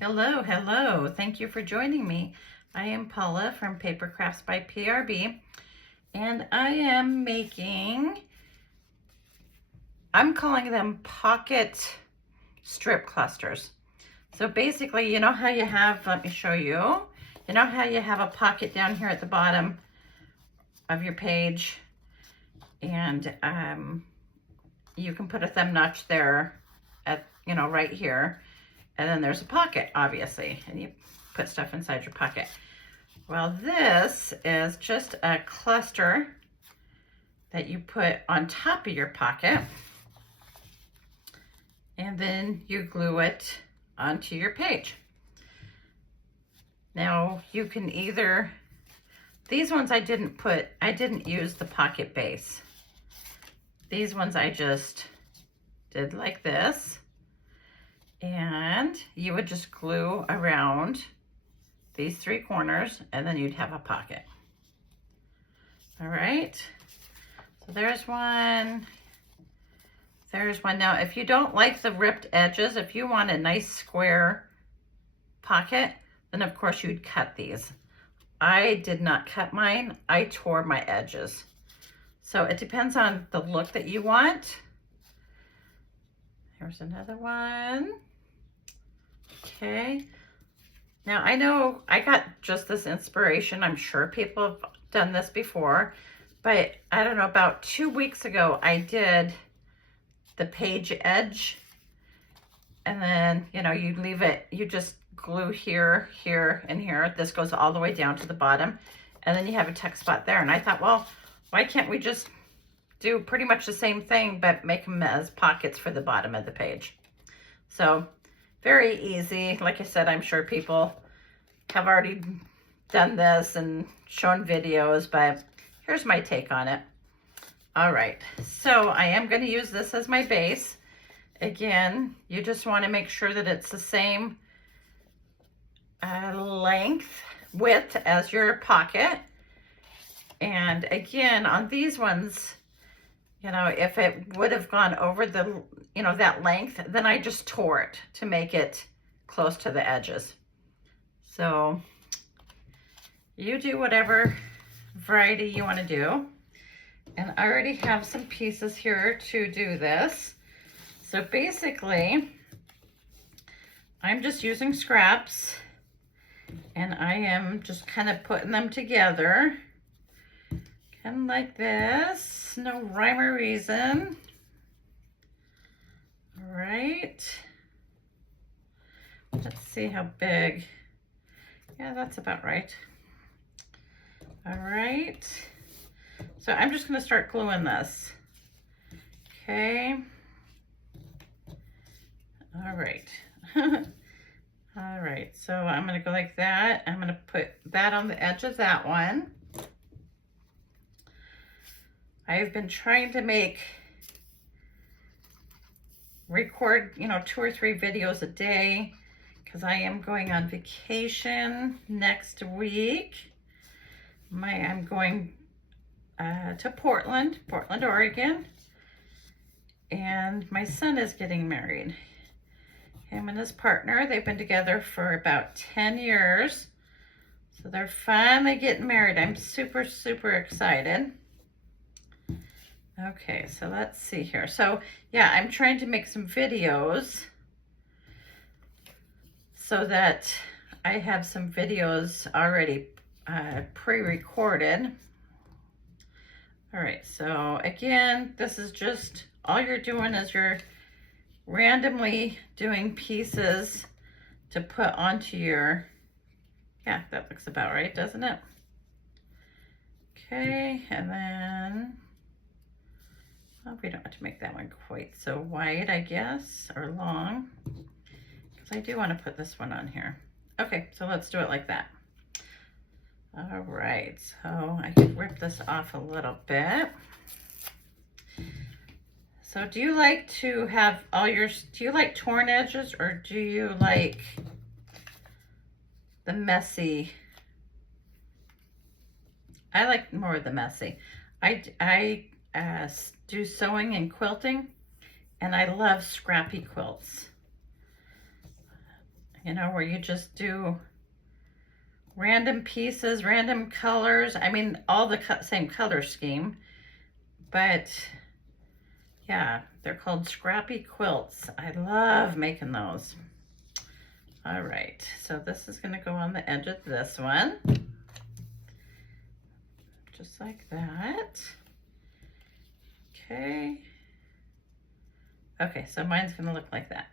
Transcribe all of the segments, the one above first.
Hello, hello. Thank you for joining me. I am Paula from Paper Crafts by PRB, and I am I'm calling them pocket strip clusters. So basically, you know how you have, let me show you, you know how you have a pocket down here at the bottom of your page, and you can put a thumb notch there at, right here. And then there's a pocket, obviously, and you put stuff inside your pocket. Well, this is just a cluster that you put on top of your pocket, and then you glue it onto your page. Now, you can either, these ones I didn't use the pocket base. These ones I just did like this. And you would just glue around these three corners, and then you'd have a pocket. All right, so there's one. There's one. Now, if you don't like the ripped edges, if you want a nice square pocket, then of course you'd cut these. I did not cut mine. I tore my edges. So it depends on the look that you want. Here's another one. Okay, now I know I got just this inspiration. I'm sure people have done this before, but I don't know, about 2 weeks ago, I did the page edge, and then, you leave it, you just glue here, here, and here. This goes all the way down to the bottom, and then you have a text spot there. And I thought, well, why can't we just do pretty much the same thing, but make them as pockets for the bottom of the page? So, very easy. Like I said, I'm sure people have already done this and shown videos, but here's my take on it. All right, so I am going to use this as my base. Again, you just want to make sure that it's the same width as your pocket. And again, on these ones, if it would have gone over the, that length, then I just tore it to make it close to the edges. So you do whatever variety you want to do. And I already have some pieces here to do this. So basically, I'm just using scraps, and I am just kind of putting them together. Kind of like this, no rhyme or reason. All right. Let's see how big. Yeah, that's about right. All right. So I'm just gonna start gluing this. Okay. All right. All right, so I'm gonna go like that. I'm gonna put that on the edge of that one. I've been trying to record, 2 or 3 videos a day, because I am going on vacation next week. I'm going to Portland, Oregon, and my son is getting married. Him and his partner, they've been together for about 10 years. So they're finally getting married. I'm super, super excited. Okay, so let's see here. So yeah, I'm trying to make some videos so that I have some videos already pre-recorded. All right, so again, this is just, all you're doing is you're randomly doing pieces to put onto your, yeah, that looks about right, doesn't it? Okay, and then, well, we don't have to make that one quite so wide, I guess, or long, because I do want to put this one on here. Okay, so let's do it like that. All right, so I can rip this off a little bit. So do you like to have do you like torn edges, or do you like the messy? I like more of the messy. I do sewing and quilting, and I love scrappy quilts. you know, where you just do random pieces, random colors. I mean, all the same color scheme, but yeah, they're called scrappy quilts. I love making those. All right, so this is gonna go on the edge of this one. Just like that. Okay. Okay, so mine's gonna look like that.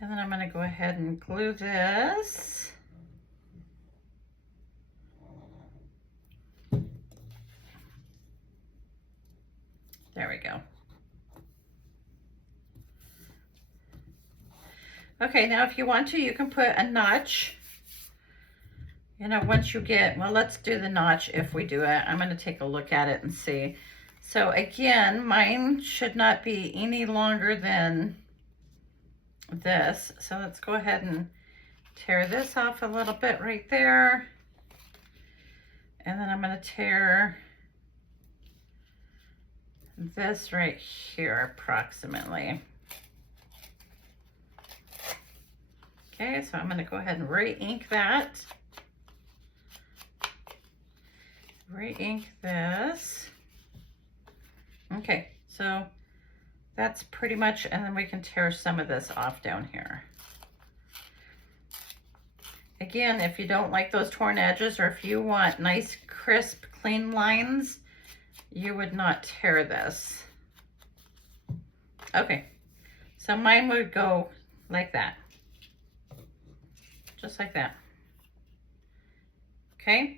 And then I'm gonna go ahead and glue this. There we go. Okay, now if you want to, you can put a notch. You know, once you get, well, let's do the notch if we do it. I'm gonna take a look at it and see. So again, mine should not be any longer than this. So let's go ahead and tear this off a little bit right there. And then I'm gonna tear this right here approximately. Okay, so I'm gonna go ahead and re-ink that. Re-ink this. Okay, so that's pretty much, and then we can tear some of this off down here. Again, if you don't like those torn edges, or if you want nice, crisp, clean lines, you would not tear this. Okay, so mine would go like that. Just like that. Okay.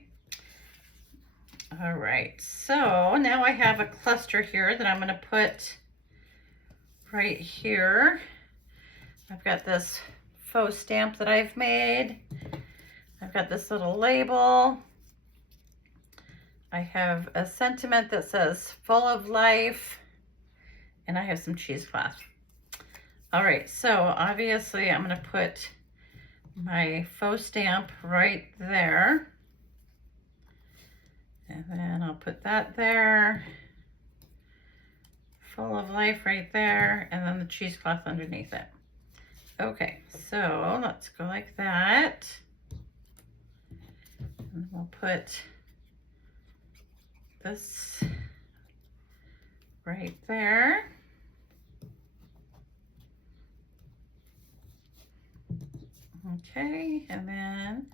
All right, so now I have a cluster here that I'm gonna put right here. I've got this faux stamp that I've made. I've got this little label. I have a sentiment that says full of life, and I have some cheesecloth. All right, so obviously I'm gonna put my faux stamp right there. And then I'll put that there. Full of life right there, and then the cheesecloth underneath it. Okay, so let's go like that. And we'll put this right there. Okay, and then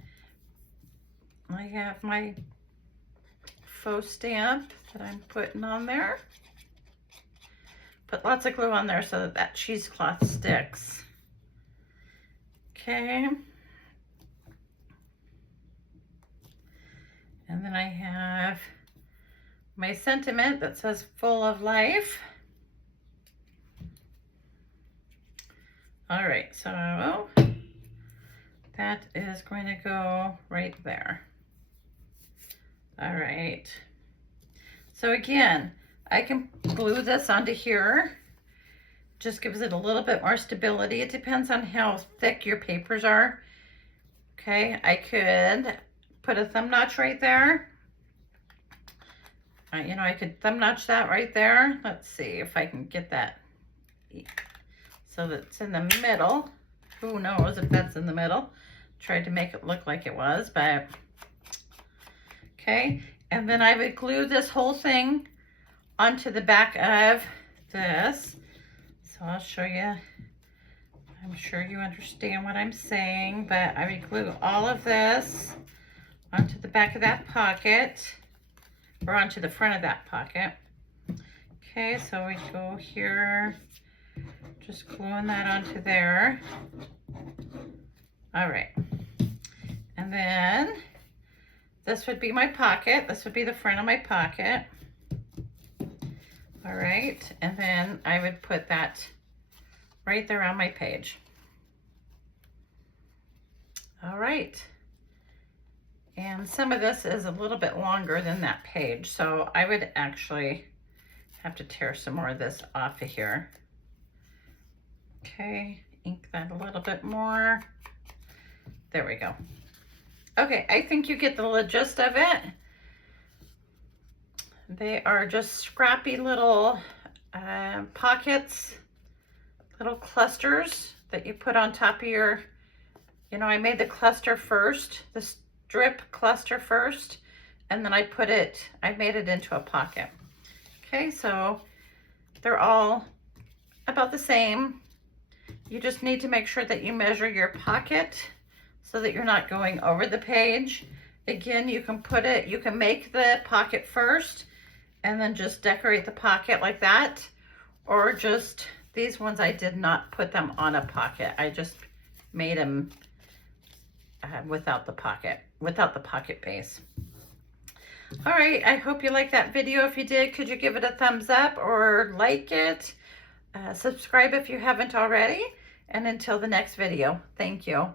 I have my faux stamp that I'm putting on there. Put lots of glue on there so that that cheesecloth sticks. Okay. And then I have my sentiment that says full of life. All right, so that is going to go right there. All right. So again, I can glue this onto here. Just gives it a little bit more stability. It depends on how thick your papers are. Okay, I could put a thumb notch right there. You know, I could thumb notch that right there. Let's see if I can get that so that it's in the middle. Who knows if that's in the middle. Tried to make it look like it was, but okay. And then I would glue this whole thing onto the back of this. So I'll show you. I'm sure you understand what I'm saying, but I would glue all of this onto the back of that pocket, or onto the front of that pocket. Okay, so we go here, just gluing that onto there. All right, and then this would be my pocket. This would be the front of my pocket. All right, and then I would put that right there on my page. All right, and some of this is a little bit longer than that page, so I would actually have to tear some more of this off of here. Okay, ink that a little bit more. There we go. Okay, I think you get the gist of it. They are just scrappy little pockets, little clusters that you put on top of your You know, I made the cluster first, the strip cluster first, and then I made it into a pocket. Okay, so they're all about the same. You just need to make sure that you measure your pocket so that you're not going over the page. Again, you can make the pocket first and then just decorate the pocket like that, or just, these ones I did not put them on a pocket. I just made them without the pocket base. All right, I hope you liked that video. If you did, could you give it a thumbs up or like it? Subscribe if you haven't already. And until the next video, thank you.